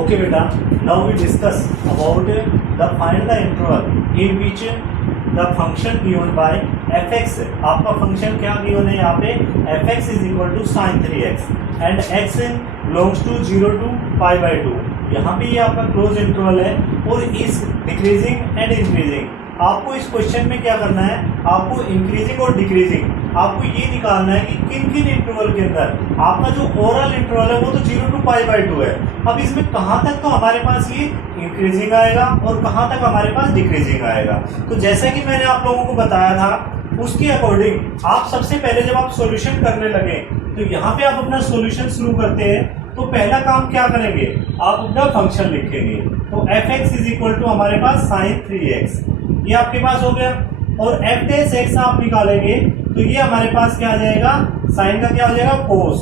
Okay beta, now we discuss about the find the interval in which the function given by fx, आपका function क्या given है यहाँ पे fx is equal to sin 3x and x belongs to 0 to pi by 2। यहाँ पे ये आपका close interval है और इस डिक्रीजिंग एंड इंक्रीजिंग। आपको इस क्वेश्चन में क्या करना है, आपको इंक्रीजिंग और डिक्रीजिंग आपको ये निकालना है कि किन किन इंटरवल के अंदर आपका जो ओवरऑल इंटरवल है वो तो 0 टू पाई बाई 2 है। अब इसमें कहाँ तक तो हमारे पास ये इंक्रीजिंग आएगा और कहाँ तक हमारे पास डिक्रीजिंग आएगा। तो जैसा कि मैंने आप लोगों को बताया था उसके अकॉर्डिंग आप सबसे पहले जब आप सॉल्यूशन करने लगे तो यहाँ पे आप अपना सॉल्यूशन शुरू करते हैं तो पहला काम क्या करेंगे, आप अपना फंक्शन लिखेंगे। तो f x is equal to हमारे पास साइन 3x, ये आपके पास हो गया। और एफ डैश एक्स आप निकालेंगे तो ये हमारे पास क्या आ जाएगा, साइन का क्या हो जाएगा कोस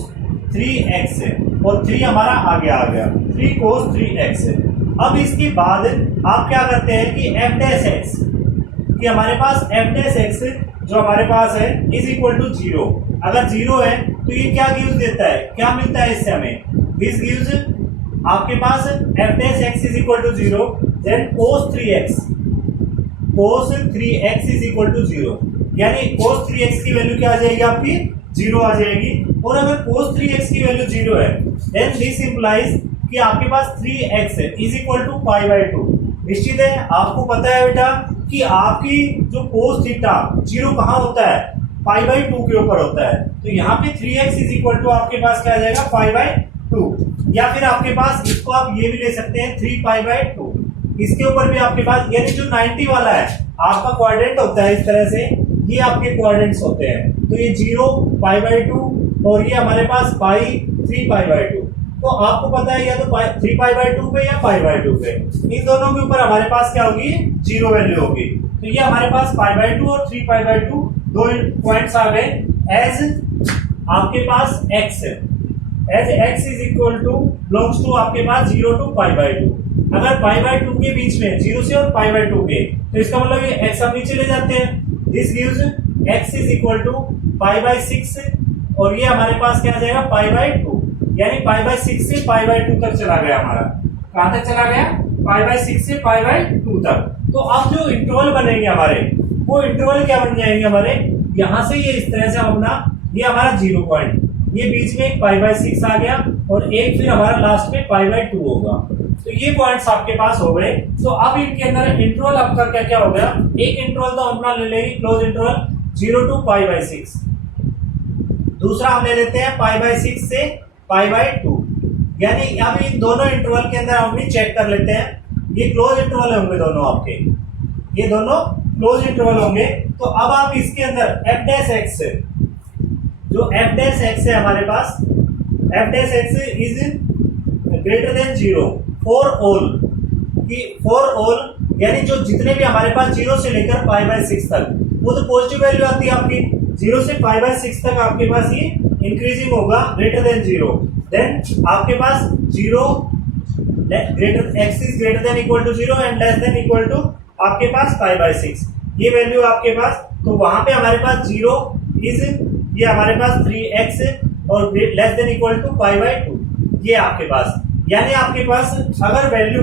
3x है और 3 हमारा आगे आ गया 3 कोस 3x है। अब इसके बाद आप क्या करते हैं कि एफ डैश एक्स कि हमारे पास एफ डैश एक्स जो हमारे पास है इज इक्वल टू 0। अगर 0 है तो ये क्या गिव्स देता है, क्या मिलता है इससे हमें, दिस गिव्स आपके पास f dash x is equal to 0 then cos 3x is equal to 0, यानी cos 3x की वैल्यू क्या आ जाएगी आपकी 0 आ जाएगी। और अगर cos 3x की वैल्यू 0 है देन दिस इंप्लाइज कि आपके पास 3x है is equal to pi by 2। निश्चित है आपको पता है बेटा कि आपकी जो cos थीटा 0 कहाँ होता है, पाई बाई 2 के ऊपर होता है। तो यहाँ पे 3x इज इक्वल टू आपके पास क्या आ जाएगा पाई बाई 2, या फिर आपके पास इसको आप ये भी ले सकते हैं 3 पाई बाई 2। इसके ऊपर भी आपके पास यानी जो 90 वाला है आपका क्वाड्रेंट होता है, इस तरह से ये आपके क्वाड्रेंट्स होते हैं। तो ये 0 पाई बाई 2 और ये हमारे पास पाई 3 पाई बाई 2। तो आपको पता है या तो 3 पाई बाई 2 पे या पाई बाई 2 पे, इन दोनों के ऊपर हमारे पास क्या होगी 0 वैल्यू होगी। तो ये हमारे पास पाई बाई 2 और 3 पाई बाई 2 दो पॉइंट्स आ गए एज आपके पास x है, as x is equal to belongs to आपके पास 0 टू पाई बाई 2। अगर पाई बाई 2 के बीच में 0 से और पाई बाई 2 के, तो इसका मतलब ये x हम नीचे ले जाते हैं, this gives x is equal to pi by 6 और ये हमारे पास क्या आ जाएगा पाई बाई 2, यानी पाई बाई 6 से पाई बाई 2 तक चला गया हमारा। कहां तक चला गया, पाई बाई 6 से पाई बाई 2 तक। तो अब जो इंटरवल बनेंगे हमारे वो इंटरवल क्या बन जाएंगे हमारे, यहां से ये इस तरह से अपना ये हमारा 0 पॉइंट, ये बीच में एक पाई बाई 6 आ गया और एक फिर हमारा लास्ट में पाई बाई 2 होगा। तो ये पॉइंट्स आपके पास हो गए। तो अब इनके अंदर इंटरवल आपका क्या क्या हो गया, एक इंटरवल तो अपना ले लेंगे close interval 0 to pi by 6, दूसरा हम ले लेते हैं पाई बाई 6 से पाई बाई 2। यानी अब इन दोनों इंटरवल के अंदर हम भी चेक कर लेते हैं, ये क्लोज इंटरवल होंगे दोनों आपके, ये दोनों क्लोज इंटरवल होंगे। तो अब आप इसके अंदर एफ डैश एक्स जो एफ डैश एक्स है हमारे पास, f dash x is greater than 0 for all, कि फॉर ऑल यानी जो जितने भी हमारे पास 0 से लेकर पाई बाई 6 तक, वो तो पॉजिटिव वैल्यू आती है आपकी। 0 से पाई बाई 6 तक आपके पास ये इंक्रीजिंग होगा ग्रेटर देन 0, देन आपके पास 0 greater x is greater than equal to 0 and less than equal to आपके पास पाई बाई 6, ये वैल्यू आपके पास। तो वहां पे हमारे पास 0 इज ये हमारे पास 3x और less than equal to pi by 2, ये आपके पास। यानी आपके पास अगर वैल्यू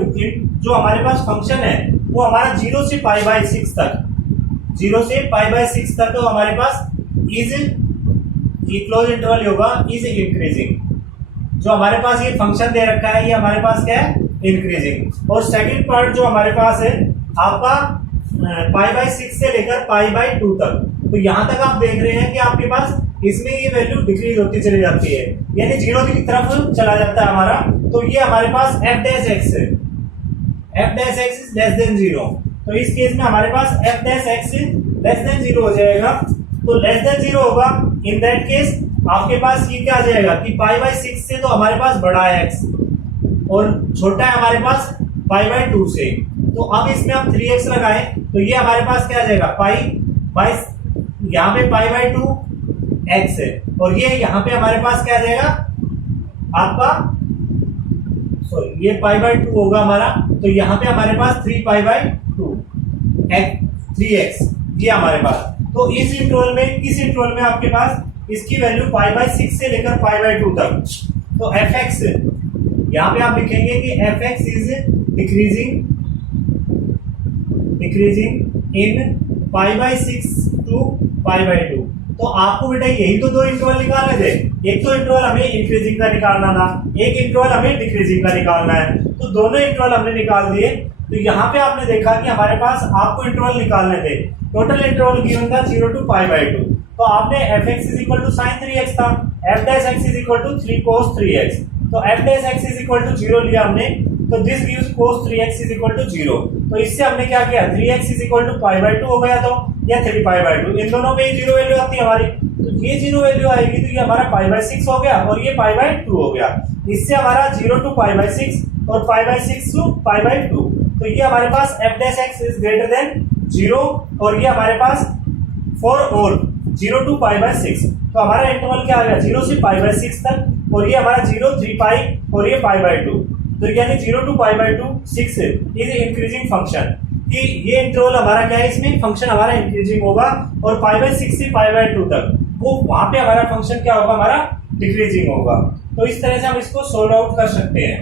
जो हमारे पास फंक्शन है वो हमारा 0 से पाई बाई 6 तक, 0 से पाई बाई 6 तक तो हमारे पास इज क्लोज इंटरवल होगा इज इंक्रीजिंग। जो हमारे पास ये फंक्शन दे रखा है ये हमारे पास क्या है इंक्रीजिंग। और सेकंड पार्ट जो हमारे पास है आपका पाई बाई 6 से लेकर पाई बाई 2 तक, तो यहां तक आप देख रहे हैं कि आपके पास इसमें ये वैल्यू डिक्रीज होती चली जाती है, यानी 0 की तरफ चला जाता है हमारा। तो ये हमारे पास एफ डैश एक्स है, f dash x is less than 0। तो इस केस में हमारे पास f dash x less than 0 हो जाएगा। तो लेस देन 0 होगा, इन दैट केस आपके पास ये क्या आ जाएगा कि पाई बाई 6 से तो हमारे पास बड़ा है x और छोटा है हमारे पास पाई बाई 2 से। तो अब इसमें हम 3x लगाएं तो ये हमारे पास क्या आ जाएगा पाई बाई, यहाँ पे पाई बाई 2 x है और ये यहाँ पे हमारे पास क्या आ जाएगा आपका, सॉरी ये पाई बाई 2 होगा हमारा। तो यहाँ पे हमारे पास 3 पाई बाई 2 3x ये हमारे पास। तो इस इंटरवल में, किस इंटरवल में आपके पास इसकी वैल्यू पाई बाई 6 से लेकर पाई बाई 2 तक। तो एफ एक्स यहाँ पे आप लिखेंगे कि f x is decreasing in π/6 to π/2। तो आपको बेटा यही तो दो इंटरवल निकालने थे, एक तो इंटरवल हमें इंक्रीजिंग का निकालना था, एक इंटरवल हमें डिक्रीजिंग का निकालना है। तो दोनों इंटरवल हमने निकाल दिए। तो यहाँ पे आपने देखा कि हमारे पास आपको इंटरवल निकालने थे, टोटल इंटरवल गिवन था 0 टू π/2। तो आपने f x is equal to sine 3x था, f dash x is equal to 3 cos 3x। तो f dash x is equal to 0 लिया हमने, तो this gives cos 3x is equal to 0। तो इससे हमने क्या किया, 3x इज इक्वल टू π/2 हो गया, तो या 3 π/2, इन दोनों में 0 वैल्यू आती है हमारी। तो ये 0 वैल्यू आएगी, तो ये हमारा π/6 हो गया और ये π/2 हो गया। इससे हमारा 0 टू π/6 और π/6 टू π/2। तो ये हमारे पास f dash x is greater than 0 और ये हमारे पास फॉर ऑल 0 टू π/6। तो हमारा इंटरवल क्या आ गया, 0 से π/6 तक, और ये हमारा 0 3 π और ये π/2। तो यानी 0 टू π/2 6 इज इंक्रीजिंग फंक्शन, कि ये इंटरवल हमारा क्या है, इसमें फंक्शन हमारा इंक्रीजिंग होगा, और π/6 से π/2 तक वो वहां पे हमारा फंक्शन क्या होगा, हमारा डिक्रीजिंग होगा। तो इस तरह से हम इसको सोल्व आउट कर सकते हैं।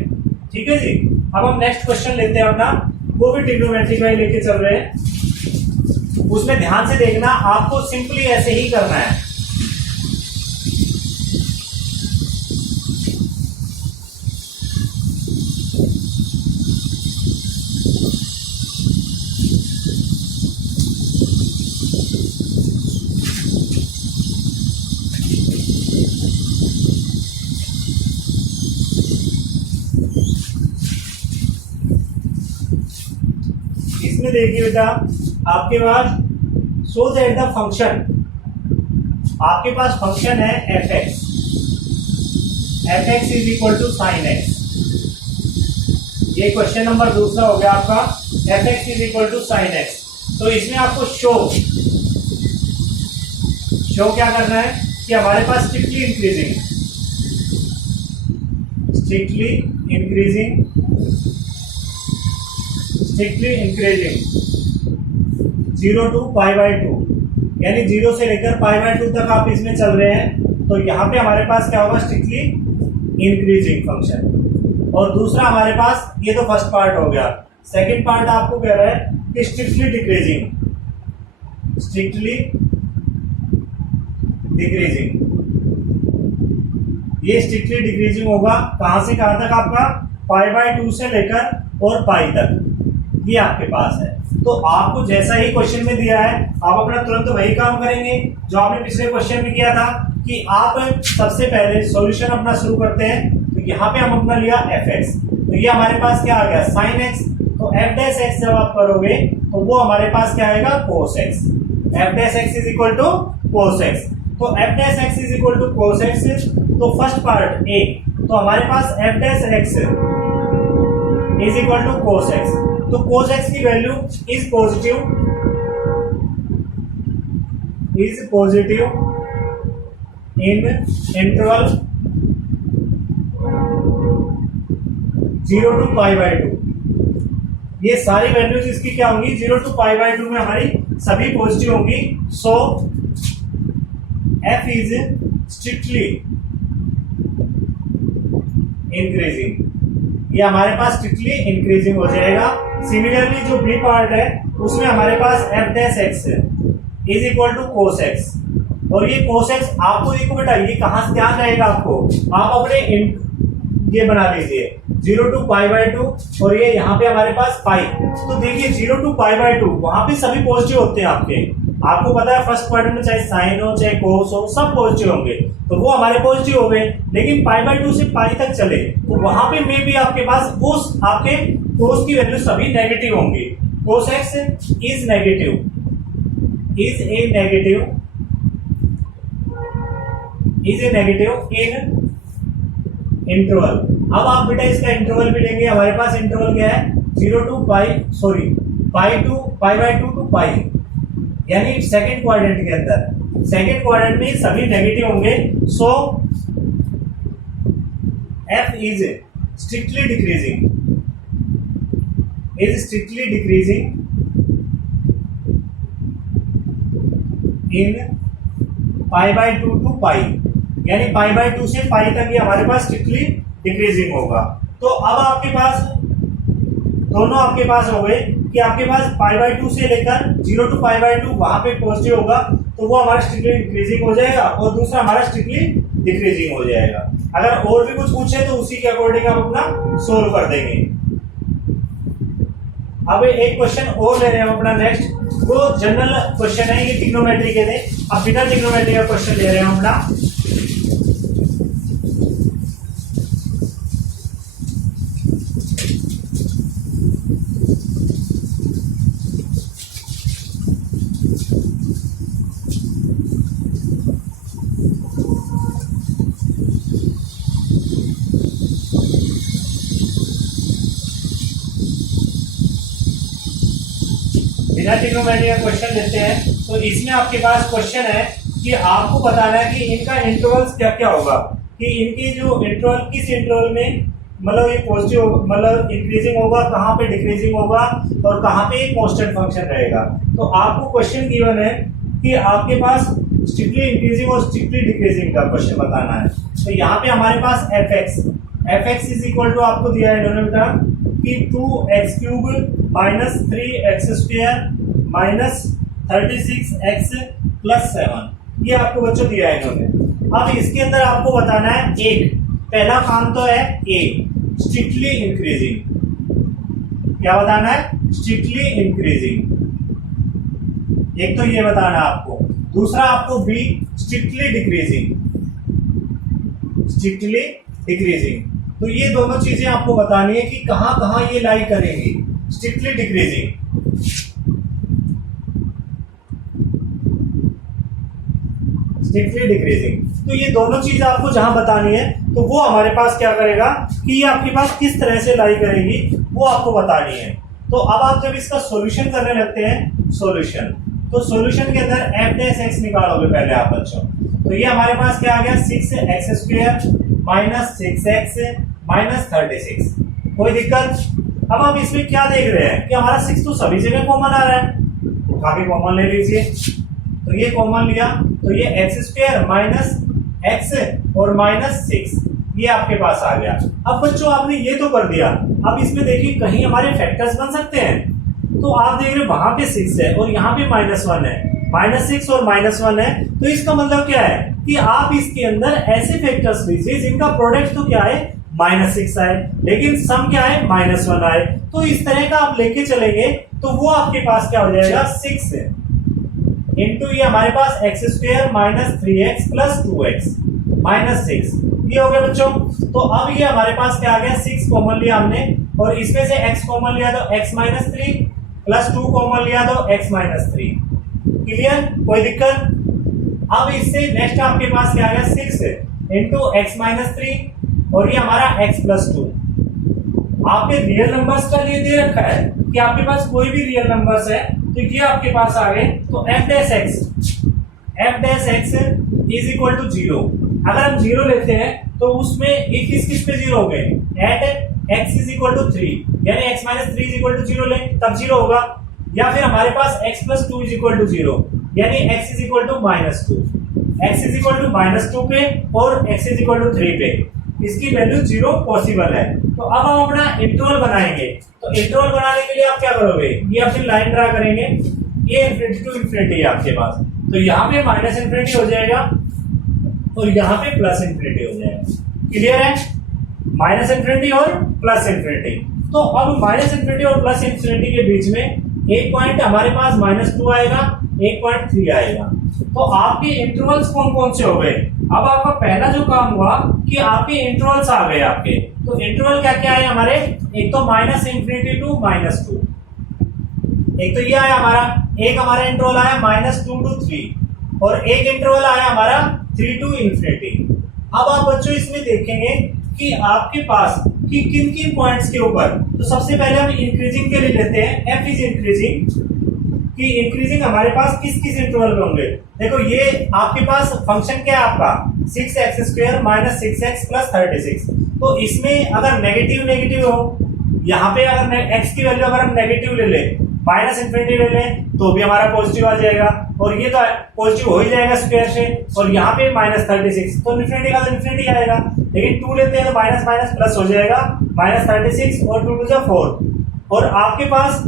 ठीक है जी। अब हम नेक्स्ट क्वेश्चन लेते हैं अपना, वो भी ट्रिग्नोमेट्री का ही लेके चल रहे हैं। उसमें ध्यान से देखना, आपको सिंपली ऐसे ही करना है। इसमें देखिए बेटा, आपके पास सो दैट द फंक्शन, आपके पास फंक्शन है f x is equal to sine x. ये क्वेश्चन नंबर दूसरा हो गया आपका, f x is equal to sine x. तो इसमें आपको शो क्या करना है कि हमारे पास स्ट्रिक्टली इंक्रीजिंग 0 टू π/2, यानी 0 से लेकर π/2 तक आप इसमें चल रहे हैं। तो यहाँ पे हमारे पास क्या होगा, स्ट्रिक्टली इंक्रीजिंग फंक्शन। और दूसरा हमारे पास, ये तो फर्स्ट पार्ट हो गया। सेकंड पार्ट आपको कह रहा है कि स्ट्रिक्टली डिक्रीजिंग। ये स्ट्रिक्टली डिक्रीजिंग होगा कहां से कहां तक, आपका π/2 से लेकर और पाई तक, ये आपके पास है। तो आपको जैसा ही क्वेश्चन में दिया है, आप अपना तुरंत वही काम करेंगे जो आपने पिछले क्वेश्चन में किया था, कि आप सबसे पहले सॉल्यूशन अपना शुरू करते हैं। तो यहाँ पे हम अपना लिया एफ एक्स, तो ये हमारे पास क्या आ गया, साइन एक्स। तो एफ डैश एक्स जब आप करोगे तो वो हमारे पास क्या आएगा, cos x. F dash x is equal to cos x. तो f dash x is equal to cos x. तो फर्स्ट पार्ट ए, तो हमारे पास f dash x is equal to cos x. तो कोस एक्स की value is positive in interval 0 to π/2। ये सारी values इसकी क्या होंगी, 0 टू π/2 में हमारी सभी पॉजिटिव होंगी। सो एफ इज स्ट्रिक्टली इंक्रीजिंग, ये हमारे पास स्ट्रिक्टली इंक्रीजिंग हो जाएगा। सिमिलरली जो बी पार्ट है उसमें हमारे पास f dash x is equal to cos x. और ये कोस एक्स आपको देखो बेटा, ये कहां से ध्यान रहेगा आपको, आप अपने ये बना लीजिए 0 टू π/2 और ये यहाँ पे हमारे पास पाई। तो देखिए 0 टू π/2 वहां पे सभी पॉजिटिव होते हैं आपके, आपको पता है फर्स्ट क्वाड्रेंट में चाहे साइन हो चाहे कोस हो सब पॉजिटिव होंगे, तो वो हमारे पॉजिटिव हो गए। लेकिन π/2 से पाई तक चले तो वहां पे मे भी आपके पास वो आपके कोस की वैल्यू सभी नेगेटिव होंगी। Cos x is negative in interval. अब आप बेटा इसका इंटरवल भी लेंगे, हमारे पास इंटरवल क्या है, 0 टू π/2 टू पाई, यानी सेकंड क्वाड्रेंट के अंदर। सेकंड क्वाड्रेंट में सभी नेगेटिव होंगे। So f is strictly decreasing in π/2 to pi, यानी π/2 से पाई तक ये हमारे पास स्ट्रिक्टली डिक्रीजिंग होगा। तो अब आपके पास दोनों आपके पास हो गए कि आपके पास π/2 से लेकर 0 to π/2 वहां पे पॉजिटिव होगा, तो वो हमारा स्ट्रिक्टली इंक्रीजिंग हो जाएगा और दूसरा हमारा स्ट्रिक्टली डिक्रीजिंग हो जाएगा। अगर और भी कुछ पूछे तो उसी के अकॉर्डिंग हम अपना सोल्व कर देंगे। अब एक क्वेश्चन और ले रहे हैं हम अपना नेक्स्ट, वो जनरल क्वेश्चन है, ये ट्रिग्नोमेट्री के थे। अब बिना ट्रिग्नोमेट्री का क्वेश्चन ले रहे हैं हम अपना। बिना ट्रिग्नोमेट्री का क्वेश्चन लेते हैं। तो इसमें आपके पास क्वेश्चन है कि आपको बताना है कि इनका इंटरवल्स क्या क्या होगा, कि इनकी जो इंटरवल किस इंटरवल में मतलब ये पॉजिटिव मतलब इंक्रीजिंग होगा, कहाँ पे डिक्रीजिंग होगा और कहाँ पे एक कांस्टेंट फंक्शन रहेगा। तो आपको क्वेश्चन गिवन है कि आपके पास स्ट्रिक्टली इंक्रीजिंग और स्ट्रिक्टली डिक्रीजिंग का क्वेश्चन बताना है। तो यहाँ पे हमारे पास fx इज इक्वल टू आपको दिया है इन्होंने बेटा कि 2x³ minus 3x² minus 36x plus 7, ये आपको बच्चों दिया है इन्होंने। अब इसके अंदर आपको बताना है एक पहला काम तो है ए स्ट्रिक्टली इंक्रीजिंग, क्या बताना है स्ट्रिक्टली इंक्रीजिंग, एक तो ये बताना है आपको। दूसरा आपको B strictly decreasing, strictly decreasing. तो ये दोनों चीजें आपको बतानी है कि कहां कहां ये लाई करेंगी। स्ट्रिक्टली डिक्रीजिंग, स्ट्रिक्टली डिक्रीजिंग, तो ये दोनों चीज आपको जहां बतानी है तो वो हमारे पास क्या करेगा कि ये आपके पास किस तरह से लाई करेगी वो आपको बतानी है। तो अब आप जब इसका सॉल्यूशन करने लगते हैं सॉल्यूशन, तो सॉल्यूशन के अंदर f' निकालोगे पहले आप बच्चों। तो ये हमारे पास क्या आ गया 6x² माइनस 6x माइनस 36, कोई दिक्कत। अब आप इसमें क्या देख रहे हैं कि हमारा 6 तो सभी जगह कॉमन आ रहा है, उठा के कॉमन ले लीजिए। तो ये कॉमन लिया तो ये x² माइनस x और माइनस 6 ये आपके पास आ गया। अब बच्चों आपने ये तो कर दिया, अब इसमें देखिए कहीं हमारे फैक्टर्स बन सकते हैं। तो आप देख रहे हैं वहां पे 6 है और यहाँ पे -1 है, -6 और -1 है। तो इसका मतलब क्या है कि आप इसके अंदर ऐसे फैक्टर्स लीजिए जिनका प्रोडक्ट तो क्या है -6 आए लेकिन सम क्या है -1 आए। तो इस तरह का आप लेके चलेंगे तो वो आपके पास क्या हो जाएगा 6 है इंटू ये हमारे पास x² minus 3x plus 2x minus 6, ये हो गया बच्चों। तो अब ये हमारे पास क्या आ गया 6 कॉमन लिया हमने और इसमें से x कॉमन लिया तो x माइनस 3 प्लस 2 कॉमन लिया तो x माइनस 3, क्लियर, कोई दिक्कत। अब इससे नेक्स्ट आपके पास क्या आ गया 6 इंटू x माइनस 3 और ये हमारा x प्लस 2। आपके रियल नंबर्स का लिए दे रखा है कि आपके पास कोई भी रियल नंबर्स है तो ये आपके पास आ गए। तो f' इज इक्वल टू 0। अगर हम 0 लेते हैं तो उसमें ये किस पे 0 हो गए, at x is equal to 3 यानी x minus 3 is equal to 0 ले तब 0 होगा, या फिर हमारे पास x plus 2 is equal to 0 यानी x is equal to -2, x is equal to -2 पे और x इज इक्वल टू 3 पे इसकी वैल्यू 0 पॉसिबल है। तो अब हम अपना इंटरवल बनाएंगे। तो इंटरवल बनाने के लिए आप क्या करोगे, ये अपनी लाइन ड्रा करेंगे, ये इनफिनिटी टू इनफिनिटी है आपके पास, तो यहाँ पे माइनस इनफिनिटी हो जाएगा और यहाँ पे प्लस इनफिनिटी हो जाएगा, क्लियर है, माइनस इनफिनिटी और प्लस इनफिनिटी। तो अब माइनस इनफिनिटी और प्लस इनफिनिटी के बीच में एक पॉइंट हमारे पास -2 आएगा, एक पॉइंट 3 आएगा। तो आपके इंटरवल्स कौन कौन से हो गए। अब आपका पहला जो काम हुआ कि आपके इंटरवल्स आ गए आपके। तो इंटरवल क्या क्या है हमारे, एक तो -∞ टू -2, एक तो ये आया हमारा, एक हमारा इंटरवल आया -2 टू 3 और एक इंटरवल आया हमारा 3 टू इनफिनिटी। अब आप बच्चों इसमें देखेंगे कि आपके पास कि किन किन पॉइंट्स के ऊपर। तो सबसे पहले हम इंक्रीजिंग के लिए लेते हैं, f इज इंक्रीजिंग, कि इंक्रीजिंग हमारे पास किस किस इंटरवल में होंगे। देखो ये आपके पास फंक्शन क्या है आपका 6x² माइनस 6x प्लस 36। तो इसमें अगर नेगेटिव हो, यहाँ पे अगर x की वैल्यू अगर हम नेगेटिव ले लें -∞ ले लें तो भी हमारा पॉजिटिव आ जाएगा और ये तो पॉजिटिव हो ही जाएगा स्क्वायर से, और यहाँ पे -36 तो इनफिनिटी का तो इनफिनिटी आएगा। लेकिन 2 लेते हैं तो माइनस माइनस प्लस हो जाएगा, -36 और 2 टू 4। और आपके पास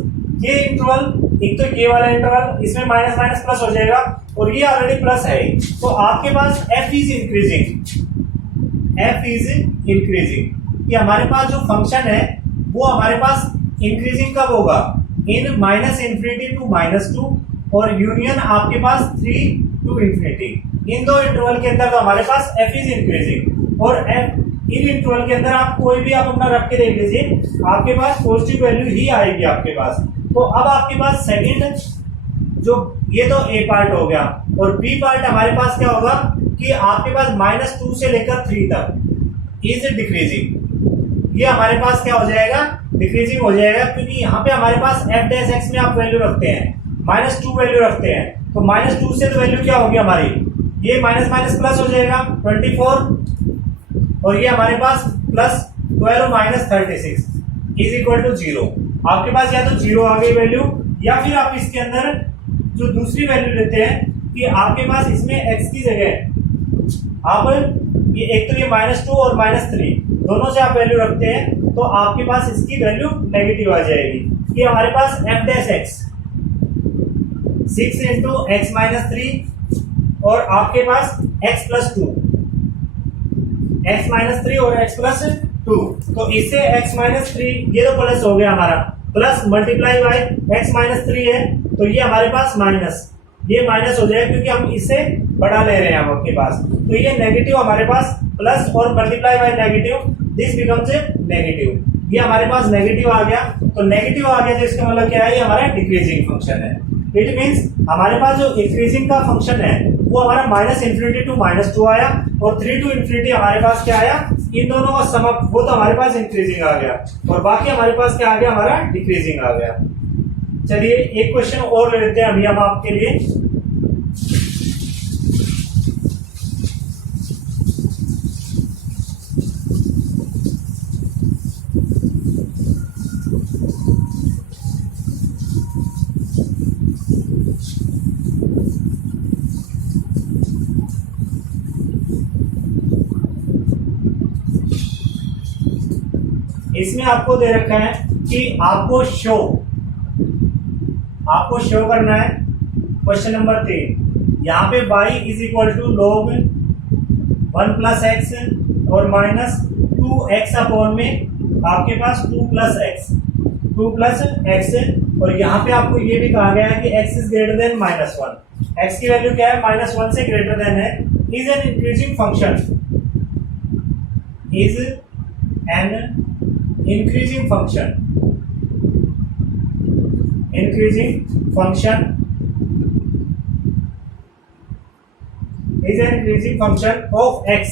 ये इंटरवल, एक तो ये वाला इंटरवल, इसमें माइनस माइनस प्लस हो जाएगा और ये ऑलरेडी प्लस है, तो आपके पास f is increasing, f is increasing, कि हमारे पास जो फंक्शन है वो हमारे पास इंक्रीजिंग कब होगा, इन -∞ टू -2 और यूनियन आपके पास 3 टू इंफिनिटी। इन दो इंटरवल के अंदर तो हमारे पास f इज इंक्रीजिंग, और f इन इंटरवल के अंदर आप कोई भी आप अपना रख के देख लीजिए, आपके पास पॉजिटिव वैल्यू ही आएगी आपके पास। तो अब आपके पास सेकंड जो ये तो ए पार्ट हो गया, और बी पार्ट हमारे पास क्या होगा कि आपके पास -2 से लेकर 3 तक इज डिक्रीजिंग, ये हमारे पास क्या हो जाएगा, डिक्रीजिंग हो जाएगा, क्योंकि यहाँ पे हमारे पास f डैश x में आप वैल्यू रखते हैं, -2 वैल्यू रखते हैं, तो -2 से तो वैल्यू क्या होगी हमारी, ये माइनस माइनस प्लस हो जाएगा 24, और ये हमारे पास +12 -36 इज इक्वल टू 0। आपके पास या तो 0 आ गई वैल्यू, या फिर आप इसके अंदर जो दूसरी वैल्यू लेते हैं कि आपके पास इसमें x की जगह आप ये एक तो ये -2 और -3 दोनों से आप वैल्यू रखते हैं, तो आपके पास इसकी वैल्यू नेगेटिव आ जाएगी, कि हमारे पास f dash x 6 into x minus 3 और आपके पास x प्लस 2, x माइनस 3 और x प्लस 2, तो इससे x माइनस 3 ये तो प्लस हो गया हमारा, plus multiply by x minus 3 है, तो ये हमारे पास माइनस, ये माइनस हो जाएगा क्योंकि हम इससे बड़ा ले रहे हैं हम आपके पास, तो ये नेगेटिव हमारे पास प्लस और multiply by negative, this becomes a negative, ये हमारे पास नेगेटिव आ गया, तो नेगेटिव आ गया तो इसका मतलब क्या है, ये हमारा डिक्रीजिंग फंक्शन है। इट मींस हमारे पास जो इंक्रीजिंग का फंक्शन है वो हमारा -∞ टू -2 आया, और 3 टू इंफिनिटी हमारे पास क्या आया, इन दोनों का सम अप, वो तो हमारे पास इंक्रीजिंग आ गया, और बाकी हमारे पास क्या आ गया, हमारा डिक्रीजिंग आ गया। चलिए एक क्वेश्चन और ले लेते हैं अभी हम आपके लिए। इसमें आपको दे रखा है कि आपको शो करना है क्वेश्चन नंबर 3, यहाँ पे y is equal to log 1 plus x और -2x अपॉन में आपके पास 2 प्लस एक्स, और यहाँ पे आपको ये भी कहा गया है कि x is greater then -1, x की वैल्यू क्या है, -1 से ग्रेटर देन है, is an increasing function, is an increasing function is an increasing function of x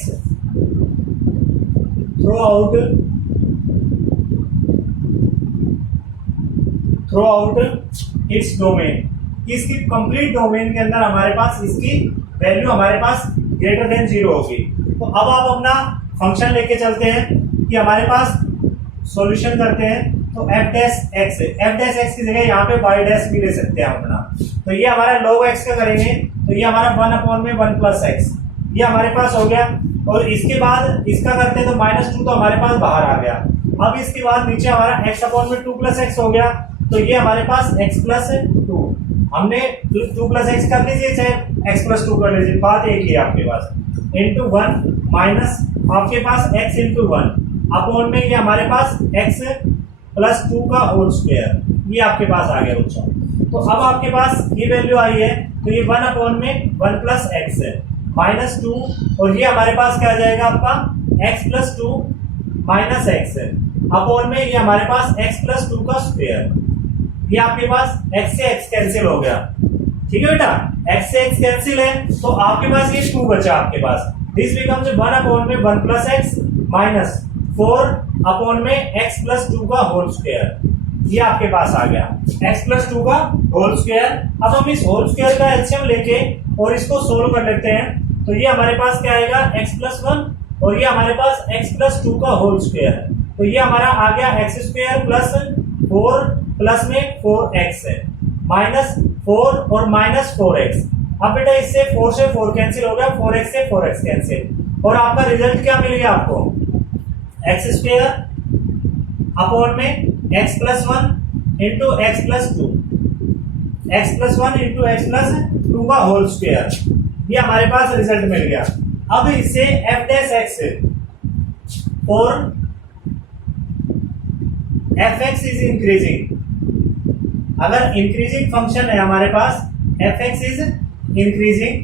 throughout its domain, इसकी कंप्लीट डोमेन के अंदर हमारे पास इसकी वैल्यू हमारे पास ग्रेटर देन 0 होगी। तो अब आप अपना फंक्शन लेके चलते हैं कि हमारे पास सॉल्यूशन करते हैं, तो f डैश x की जगह यहाँ पे y डैश भी ले सकते हैं अपना, तो ये हमारा log x का करेंगे, तो ये हमारा 1 अपॉन में 1 प्लस एक्स, ये हमारे पास हो गया, और इसके बाद इसका करते हैं तो -2 तो हमारे पास बाहर आ गया। अब इसके बाद नीचे हमारा x अपॉन में 2 प्लस एक्स हो गया, तो ये हमारे पास x प्लस 2, हमने 2 प्लस एक्स कर लीजिए चाहे x प्लस 2 कर लीजिए, बात एक ही है आपके पास, इंटू 1 माइनस आपके पास x इंटू 1 अपॉन में ये हमारे पास x प्लस 2 का होल स्क्वायर, ये आपके पास आ गया बच्चों। तो अब आपके पास ये वैल्यू आई है, तो ये 1 अपॉन में 1 प्लस एक्स है -2, और ये हमारे पास क्या आ जाएगा आपका x प्लस 2 माइनस एक्स है अपॉन में ये हमारे पास x प्लस 2 का स्क्वायर, ये आपके पास x से x कैंसिल हो गया, ठीक है बेटा, x से x कैंसिल है, तो आपके पास ये 2 बचा आपके पास, दिस बिकम्स 1 अपॉन में 1 प्लस एक्स माइनस 4 अपॉन में x प्लस 2 का होल स्क्वायर, ये आपके पास आ गया x प्लस 2 का होल स्क्वायर। अब हम इस होल स्क्वायर का एलसीएम लेके और इसको सोल्व कर लेते हैं, तो ये हमारे पास क्या आएगा x प्लस 1 और ये हमारे पास x प्लस 2 का होल स्क्वायर, तो ये हमारा आ गया x स्क्वायर प्लस 4 प्लस में 4x है -4 और -4x। अब बेटा इससे 4 से 4 कैंसिल हो गया, 4x से 4x कैंसिल, और आपका रिजल्ट क्या मिल गया आपको, एक्स स्क्वायर अपॉन में x plus one into x plus two, x plus one into x plus two का होल स्क्वायर, ये हमारे पास रिजल्ट मिल गया। अब इससे एफ डैश एक्स और एफ एक्स इज इंक्रीजिंग, अगर इंक्रीजिंग फंक्शन है हमारे पास, f x is increasing,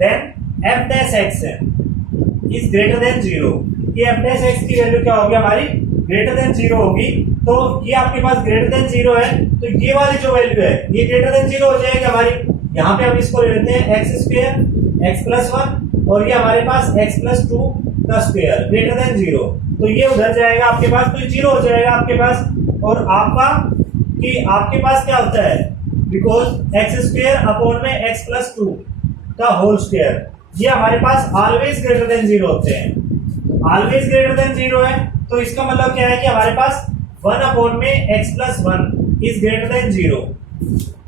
then f dash x is greater than zero. ये एफ डैश एक्स की वैल्यू क्या होगी हमारी, ग्रेटर देन जीरो होगी। तो ये आपके पास ग्रेटर देन जीरो है, तो ये वाली जो वैल्यू है ये ग्रेटर देन जीरो हो जाएगी हमारी। यहाँ पे हम इसको ले लेते हैं x square x plus one, और ये हमारे पास एक्स प्लस टू का स्क्वायर ग्रेटर देन जीरो, तो ये उधर जाएगा आपके पास, तो ये जीरो हो जाएगा आपके पास। और आपका कि आपके पास क्या होता है, बिकॉज एक्स स्क्वायर अपॉन में एक्स प्लस टू का होल स्क्वायर, ये हमारे पास ऑलवेज ग्रेटर देन जीरो होते हैं, ऑलवेज ग्रेटर देन जीरो है। तो इसका मतलब क्या है कि हमारे पास वन अपॉन में x plus one is greater than zero,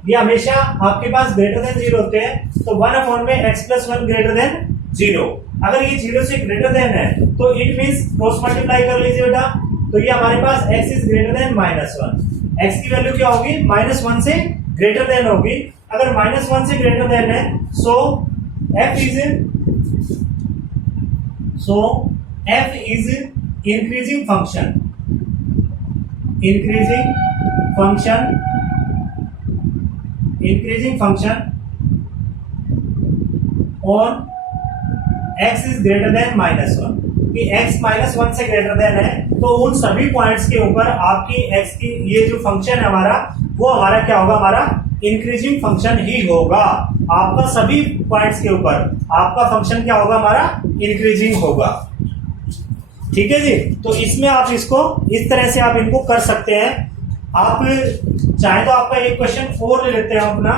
ये हमेशा आपके पास ग्रेटर देन जीरो होते हैं। तो वन अपॉन में x plus one greater than zero, अगर ये जीरो से ग्रेटर देन है तो इट मीन्स क्रॉस मल्टीप्लाई कर लीजिए बेटा, तो ये हमारे पास x is greater then minus one, x की वैल्यू क्या होगी, माइनस वन से ग्रेटर देन होगी। अगर माइनस वन से ग्रेटर देन है सो f is increasing function, increasing function on x is greater then minus one, कि x माइनस वन से ग्रेटर देन है तो उन सभी पॉइंट्स के ऊपर आपकी x की ये जो फंक्शन है हमारा, वो हमारा क्या होगा, हमारा इंक्रीजिंग फंक्शन ही होगा। आपका सभी पॉइंट्स के ऊपर आपका फंक्शन क्या होगा, हमारा इंक्रीजिंग होगा। ठीक है जी, तो इसमें आप इसको इस तरह से आप इनको कर सकते हैं। आप चाहे तो आपका एक क्वेश्चन और ले लेते हैं अपना,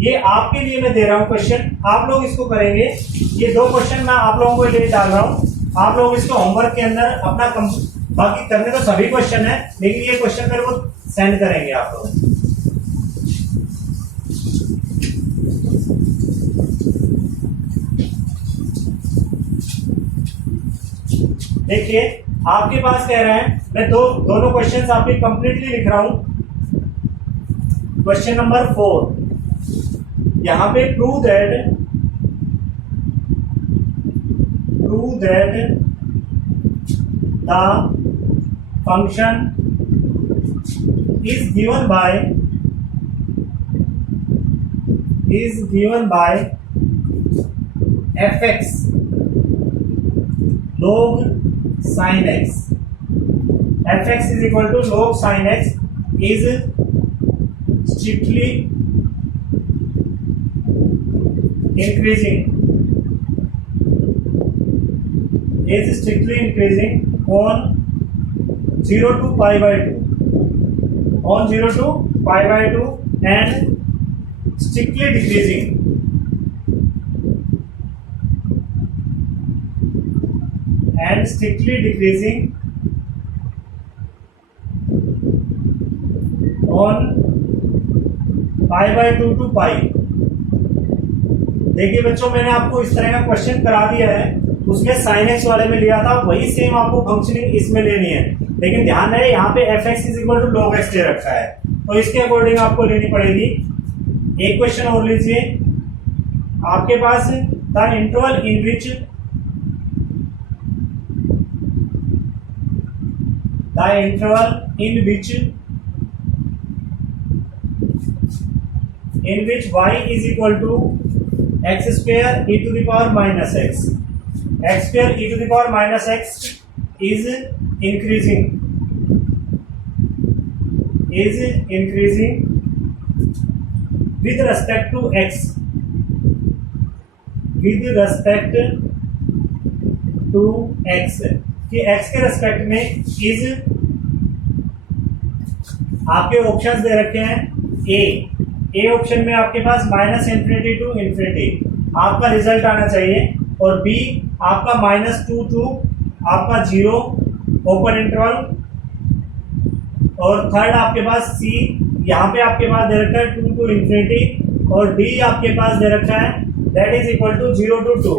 ये आपके लिए मैं दे रहा हूं क्वेश्चन, आप लोग इसको करेंगे। ये दो क्वेश्चन मैं आप लोगों को ले डाल रहा हूं, आप लोग इसको होमवर्क के अंदर अपना बाकी करने तो सभी क्वेश्चन है, लेकिन ये क्वेश्चन मेरे को सेंड करेंगे आप लोग। देखिए आपके पास कह रहे हैं, मैं दोनों क्वेश्चन आपके कंप्लीटली लिख रहा हूं। क्वेश्चन नंबर 4, यहां पे prove that the function is given by fx log sin x, fx is equal to log sin x is strictly increasing on 0 to pi by 2, on 0 to pi by 2 and strictly decreasing on pi by 2 to pi। देखिए बच्चों, मैंने आपको इस तरह का question करा दिया है, उसमें sin x वाले में लिया था, वही सेम आपको फंक्शनिंग इसमें लेनी है। लेकिन ध्यान रहे यहाँ पे fx is equal to log x दे रखा है, तो इसके अकॉर्डिंग आपको लेनी पड़ेगी। एक क्वेश्चन और लीजिए, आपके पास the interval in which y is equal to x square e to the power minus x, x square e to the power minus x is increasing with respect to x, कि x के respect में is आपके options दे रखे हैं। A option में आपके पास minus infinity to infinity आपका result आना चाहिए, और बी आपका माइनस टू टू आपका जीरो ओपन इंटरवल, और थर्ड आपके पास सी यहाँ पे आपके पास दे रखा है 2 टू इंफिनिटी, और डी आपके पास दे रखा है that is equal to 0 to 2।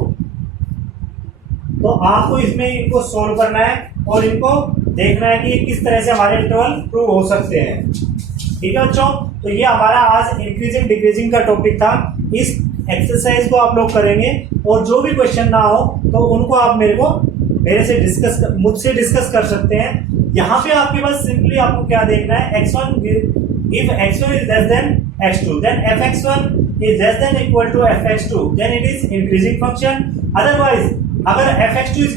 तो आपको इसमें इनको सोल्व करना है और इनको देखना है कि किस तरह से हमारे इंटरवल प्रूव हो सकते हैं। ठीक है बच्चों, तो ये हमारा आज इंक्रीजिंग डिक्रीजिंग का टॉपिक था। इस एक्सरसाइज को आप लोग करेंगे और जो भी क्वेश्चन ना हो तो उनको आप मुझसे डिस्कस कर सकते हैं। यहाँ पे आपके पास सिंपली आपको क्या देखना है, x1 if x1 is less than x2 then fx1 is less than equal to fx2 then it is increasing function, otherwise अगर fx2 is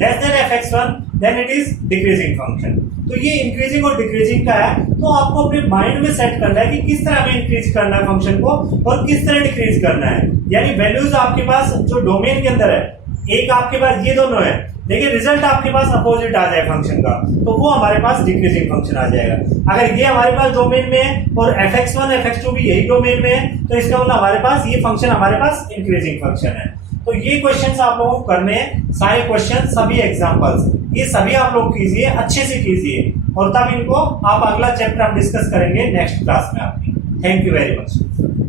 less than fx1 then it is decreasing function। तो ये increasing और decreasing का है, तो आपको अपने mind में सेट करना है कि किस तरह में इंक्रीज करना है फंक्शन को और किस तरह डिक्रीज करना है। यानी वैल्यूज आपके पास जो डोमेन के अंदर है, एक आपके पास ये दोनों है, लेकिन रिजल्ट आपके पास अपोजिट आ जाए फंक्शन का, तो वो हमारे पास डिक्रीजिंग फंक्शन आ जाएगा। अगर ये हमारे पास डोमेन में है और fx1 fx2 भी यही डोमेन में है, तो इसका मतलब हमारे पास ये फंक्शन हमारे पास इंक्रीजिंग फंक्शन है। तो ये क्वेश्चंस आप लोगों को करने हैं, सारे क्वेश्चन सभी एग्जांपल्स ये सभी आप लोग कीजिए, अच्छे से कीजिए, और तब इनको आप अगला चैप्टर हम डिस्कस करेंगे नेक्स्ट क्लास में आपकी। Thank you very much.